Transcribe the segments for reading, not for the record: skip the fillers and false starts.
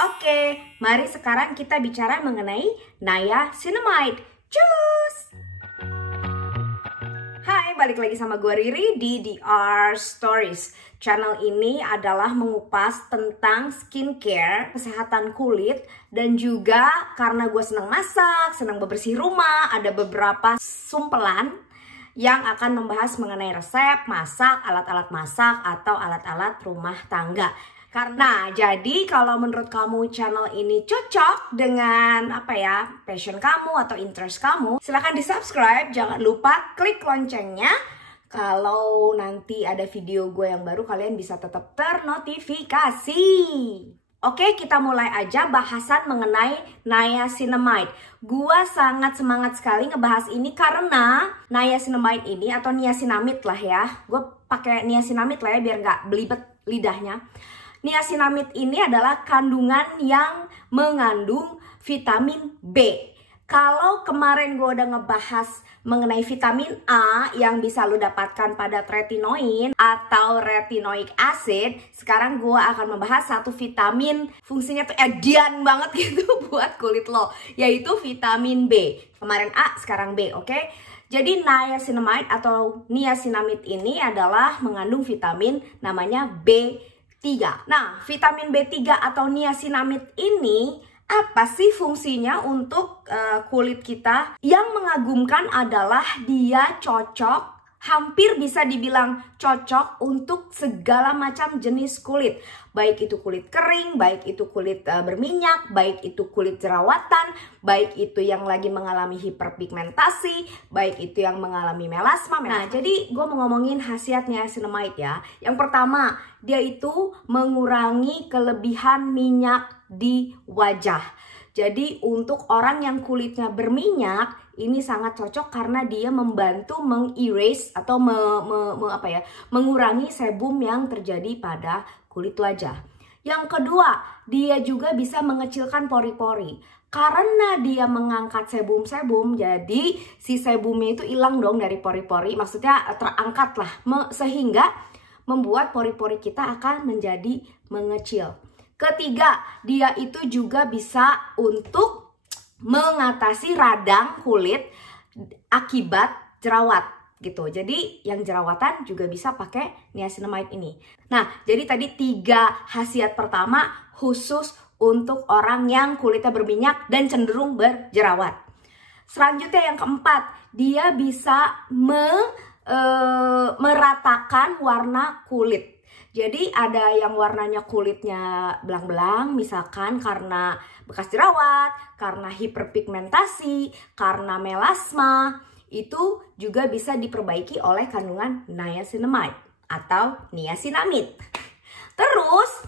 Oke, mari sekarang kita bicara mengenai niacinamide. Cus! Hai, balik lagi sama gue Riri di DR Stories. Channel ini adalah mengupas tentang skincare, kesehatan kulit, dan juga karena gue senang masak, senang bebersih rumah, ada beberapa sumpelan yang akan membahas mengenai resep, masak, alat-alat masak, atau alat-alat rumah tangga. Karena jadi kalau menurut kamu channel ini cocok dengan passion kamu atau interest kamu, silahkan di subscribe, jangan lupa klik loncengnya. Kalau nanti ada video gue yang baru, kalian bisa tetap ternotifikasi. Oke, kita mulai aja bahasan mengenai niacinamide. Gua sangat semangat sekali ngebahas ini karena niacinamide ini atau niacinamide lah ya. Gue pakai niacinamide lah ya biar nggak belibet lidahnya. Niacinamide ini adalah kandungan yang mengandung vitamin B. Kalau kemarin gue udah ngebahas mengenai vitamin A yang bisa lo dapatkan pada tretinoin atau retinoic acid, sekarang gue akan membahas satu vitamin fungsinya tuh edian banget gitu buat kulit lo, yaitu vitamin B. Kemarin A, sekarang B, oke? Jadi niacinamide atau niacinamide ini adalah mengandung vitamin namanya B3. Nah, vitamin B3 atau niacinamide ini apa sih fungsinya untuk kulit kita? Yang mengagumkan adalah dia cocok, hampir bisa dibilang cocok untuk segala macam jenis kulit. Baik itu kulit kering, baik itu kulit berminyak, baik itu kulit jerawatan, baik itu yang lagi mengalami hiperpigmentasi, baik itu yang mengalami melasma. Nah, jadi gue mau ngomongin khasiat niacinamide ya. Yang pertama, dia itu mengurangi kelebihan minyak di wajah. Jadi untuk orang yang kulitnya berminyak, ini sangat cocok karena dia membantu mengerase atau mengurangi sebum yang terjadi pada kulit wajah. Yang kedua, dia juga bisa mengecilkan pori-pori. Karena dia mengangkat sebum-sebum, jadi si sebumnya itu hilang dong dari pori-pori. Maksudnya terangkat lah, sehingga membuat pori-pori kita akan menjadi mengecil. Ketiga, dia itu juga bisa untuk mengatasi radang kulit akibat jerawat gitu. Jadi yang jerawatan juga bisa pakai niacinamide ini. Nah, jadi tadi 3 khasiat pertama khusus untuk orang yang kulitnya berminyak dan cenderung berjerawat. Selanjutnya yang keempat, dia bisa meratakan warna kulit. Jadi ada yang warnanya kulitnya belang-belang, misalkan karena bekas jerawat, karena hiperpigmentasi, karena melasma, itu juga bisa diperbaiki oleh kandungan niacinamide atau niacinamide. Terus,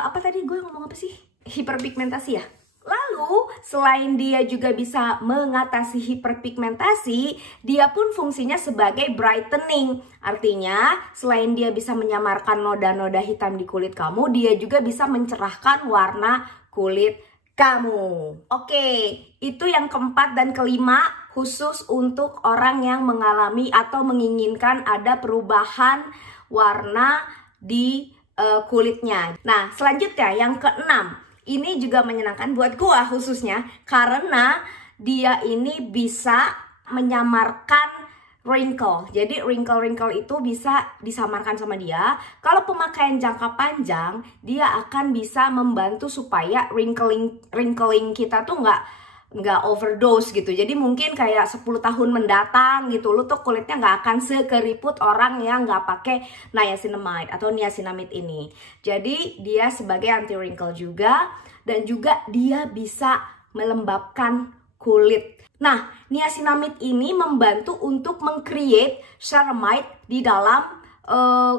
apa tadi gue ngomong apa sih? Hiperpigmentasi ya? Lalu, selain dia juga bisa mengatasi hiperpigmentasi, dia pun fungsinya sebagai brightening. Artinya, selain dia bisa menyamarkan noda-noda hitam di kulit kamu, dia juga bisa mencerahkan warna kulit kamu. Oke, itu yang keempat dan kelima khusus untuk orang yang mengalami atau menginginkan ada perubahan warna di kulitnya. Nah, selanjutnya yang keenam. Ini juga menyenangkan buat gua khususnya karena dia ini bisa menyamarkan wrinkle. Jadi wrinkle-wrinkle itu bisa disamarkan sama dia. Kalau pemakaian jangka panjang, dia akan bisa membantu supaya wrinkling kita tuh nggak overdose gitu. Jadi mungkin kayak 10 tahun mendatang gitu, lu tuh kulitnya nggak akan sekeriput orang yang nggak pakai niacinamide atau niacinamide ini. Jadi dia sebagai anti wrinkle juga, dan juga dia bisa melembabkan kulit. Nah, niacinamide ini membantu untuk meng-create ceramide di dalam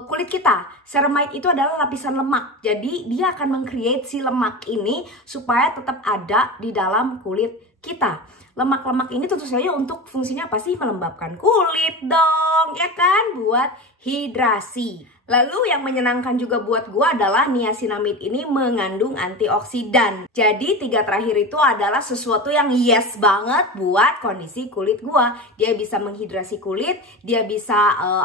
kulit kita. Ceramide itu adalah lapisan lemak. Jadi dia akan meng-create si lemak ini supaya tetap ada di dalam kulit kita. Lemak-lemak ini tentu saja untuk fungsinya apa sih? Melembabkan kulit dong, ya kan? Buat hidrasi. Lalu yang menyenangkan juga buat gua adalah niacinamide ini mengandung antioksidan. Jadi 3 terakhir itu adalah sesuatu yang yes banget buat kondisi kulit gua. Dia bisa menghidrasi kulit, dia bisa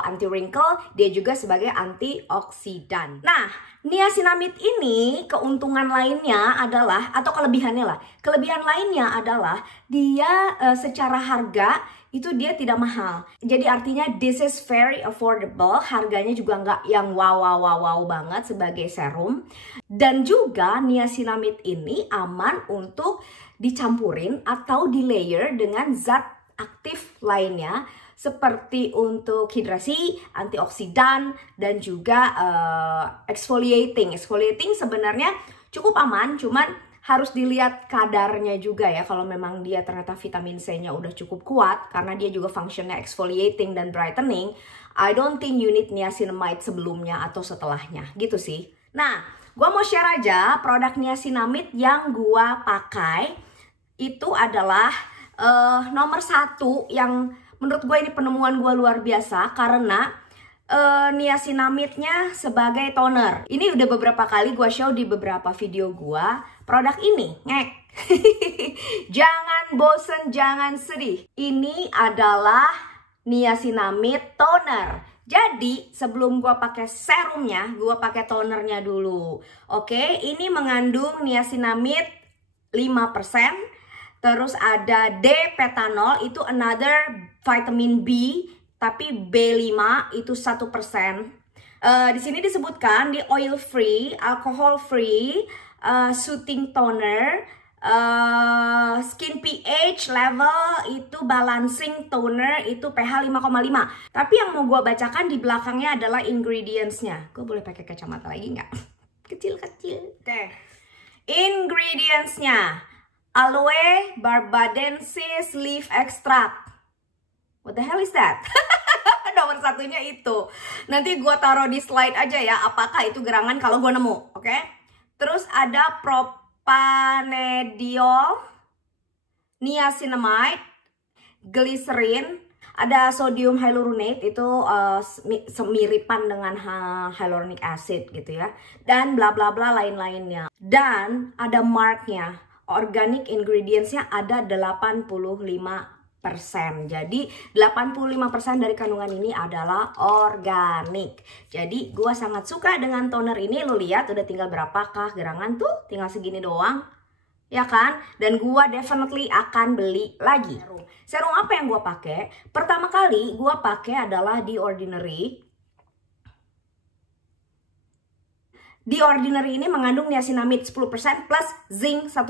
anti wrinkle, dia juga sebagai antioksidan. Nah, niacinamide ini keuntungan lainnya adalah, atau kelebihannya lah, kelebihan lainnya adalah dia secara harga itu dia tidak mahal. Jadi artinya this is very affordable, harganya juga nggak yang wow banget sebagai serum. Dan juga niacinamide ini aman untuk dicampurin atau di layer dengan zat aktif lainnya, seperti untuk hidrasi, antioksidan, dan juga exfoliating. Exfoliating sebenarnya cukup aman, cuman harus dilihat kadarnya juga ya. Kalau memang dia ternyata vitamin C-nya udah cukup kuat, karena dia juga fungsinya exfoliating dan brightening, I don't think you need niacinamide sebelumnya atau setelahnya, gitu sih. Nah, gue mau share aja produk niacinamide yang gue pakai. Itu adalah nomor 1 yang menurut gue ini penemuan gue luar biasa, karena niacinamide-nya sebagai toner. Ini udah beberapa kali gue show di beberapa video gue. Produk ini, ngek. Jangan bosen, jangan sedih. Ini adalah niacinamide toner. Jadi sebelum gue pakai serumnya, gue pakai tonernya dulu. Oke, ini mengandung niacinamide 5%. Terus ada D-petanol, itu another vitamin B, tapi B5 itu 1%. Di sini disebutkan di oil free, alcohol free, soothing toner, skin pH level itu balancing toner, itu pH 5,5. Tapi yang mau gue bacakan di belakangnya adalah ingredients-nya. Gue boleh pakai kacamata lagi nggak? Kecil-kecil. Oke. Ingredients-nya. Aloe barbadensis leaf extract. What the hell is that? Nomor 1-nya itu. Nanti gue taruh di slide aja ya, apakah itu gerangan kalau gue nemu, oke? Terus ada propanediol, niacinamide, glycerin, ada sodium hyaluronate, itu semiripan dengan hyaluronic acid gitu ya. Dan bla bla bla lain-lainnya. Dan ada marknya. Organic ingredients-nya ada 85%. Jadi 85% dari kandungan ini adalah organik. Jadi gue sangat suka dengan toner ini. Lo lihat udah tinggal berapakah gerangan tuh? Tinggal segini doang. Ya kan? Dan gue definitely akan beli lagi. Serum apa yang gue pakai? Pertama kali gue pakai adalah The Ordinary. The Ordinary ini mengandung niacinamide 10% plus zinc 1%.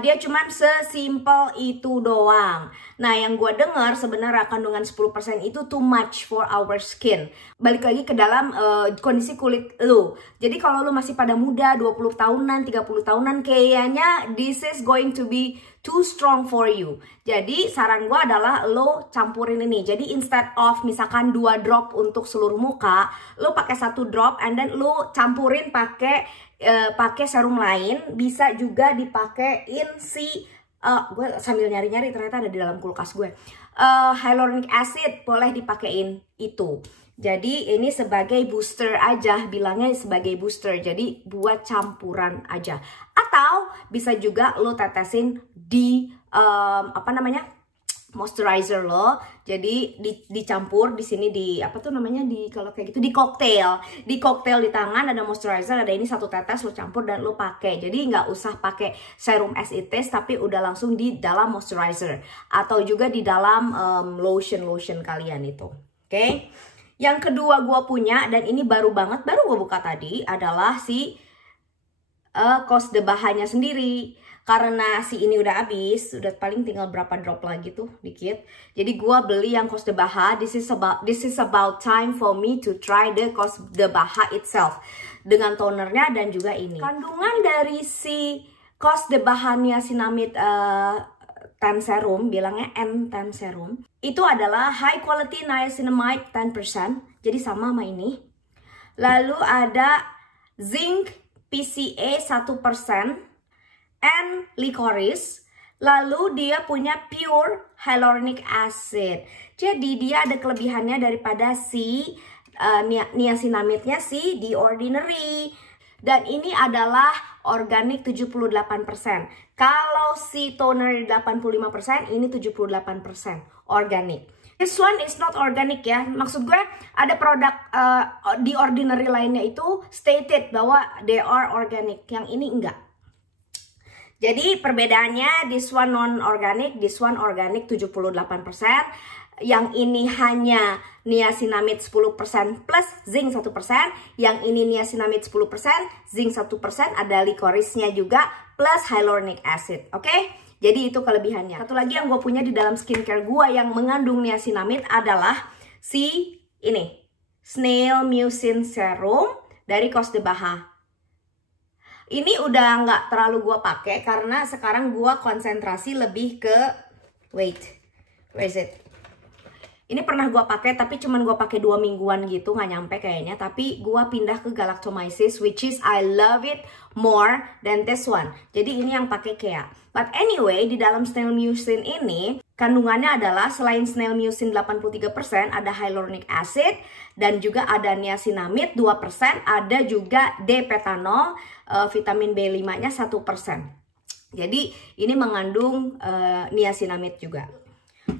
Dia cuman sesimpel itu doang. Nah, yang gue dengar sebenarnya kandungan 10% itu too much for our skin. Balik lagi ke dalam kondisi kulit lo. Jadi kalau lo masih pada muda, 20 tahunan, 30 tahunan, kayaknya this is going to be too strong for you. Jadi saran gue adalah lo campurin ini. Jadi instead of misalkan 2 drop untuk seluruh muka, lo pakai 1 drop and then lo campurin pakai serum lain. Bisa juga dipakein si gue sambil nyari-nyari ternyata ada di dalam kulkas gue. Hyaluronic acid boleh dipakein itu. Jadi ini sebagai booster aja, bilangnya sebagai booster. Jadi buat campuran aja. Atau bisa juga lo tetesin di moisturizer lo. Jadi dicampur di sini di kalau kayak gitu di cocktail. Di cocktail di tangan ada moisturizer, ada ini 1 tetes lo campur dan lo pakai. Jadi nggak usah pakai serum as it is, tapi udah langsung di dalam moisturizer atau juga di dalam lotion kalian itu. Oke. Yang kedua gue punya, dan ini baru banget, baru gue buka tadi, adalah si Cos de Bahanya sendiri. Karena si ini udah habis, udah paling tinggal berapa drop lagi tuh, dikit. Jadi gue beli yang Cos de Baha. This is about time for me to try the Cos de Baha itself. Dengan tonernya dan juga ini. Kandungan dari si Cos de Baha niacinamide Tan serum, bilangnya N10 serum, itu adalah high quality niacinamide 10%, jadi sama ini. Lalu ada zinc PCA 1% and licorice. Lalu dia punya pure hyaluronic acid. Jadi dia ada kelebihannya daripada si niacinamide-nya si The Ordinary. Dan ini adalah organik 78%. Kalau si toner 85%, ini 78% organik. This one is not organic ya. Maksud gue ada produk di Ordinary lainnya itu stated bahwa they are organic. Yang ini enggak. Jadi perbedaannya this one non-organic, this one organic 78%. Yang ini hanya niacinamide 10% plus zinc 1%. Yang ini niacinamide 10%, zinc 1%, ada licorisnya juga plus hyaluronic acid. Oke? Jadi itu kelebihannya. Satu lagi yang gue punya di dalam skincare gue yang mengandung niacinamide adalah si ini. Snail Mucin Serum dari Cos de Baha. Ini udah nggak terlalu gue pakai karena sekarang gue konsentrasi lebih ke wait, where is it? Ini pernah gue pakai tapi cuman gue pakai 2 mingguan gitu, nggak nyampe kayaknya. Tapi gue pindah ke Galactomyces, which is I love it more than this one. Jadi ini yang pakai Kea. But anyway, di dalam Snail Mucin ini kandungannya adalah selain Snail Mucin 83%, ada hyaluronic acid dan juga ada niacinamide 2%, ada juga D-petanol, vitamin B5-nya 1%. Jadi ini mengandung niacinamide juga.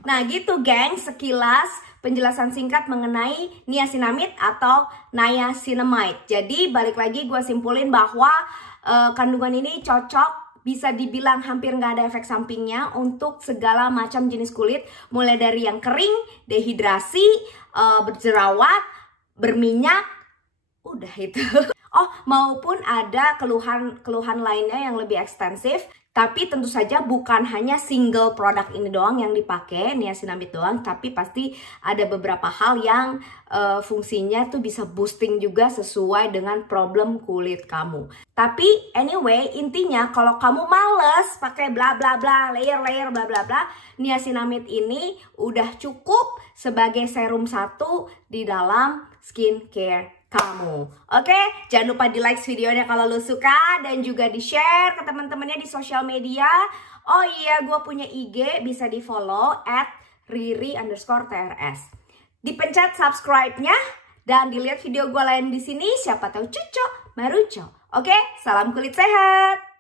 Nah gitu geng, sekilas penjelasan singkat mengenai niacinamide atau niacinamide. Jadi balik lagi gue simpulin bahwa kandungan ini cocok, bisa dibilang hampir nggak ada efek sampingnya untuk segala macam jenis kulit. Mulai dari yang kering, dehidrasi, berjerawat, berminyak, udah itu. Oh, maupun ada keluhan lainnya yang lebih ekstensif. Tapi tentu saja bukan hanya single produk ini doang yang dipakai, niacinamide doang. Tapi pasti ada beberapa hal yang fungsinya tuh bisa boosting juga sesuai dengan problem kulit kamu. Tapi anyway, intinya kalau kamu males pakai bla bla bla, layer bla bla bla, niacinamide ini udah cukup sebagai serum satu di dalam skincare kamu. Oke, jangan lupa di like videonya kalau lo suka dan juga di share ke teman-temannya di sosial media. Oh iya, gue punya IG, bisa di follow @riri_trs. Dipencet subscribe-nya dan dilihat video gue lain di sini. Siapa tahu cocok, maruco. Oke, salam kulit sehat.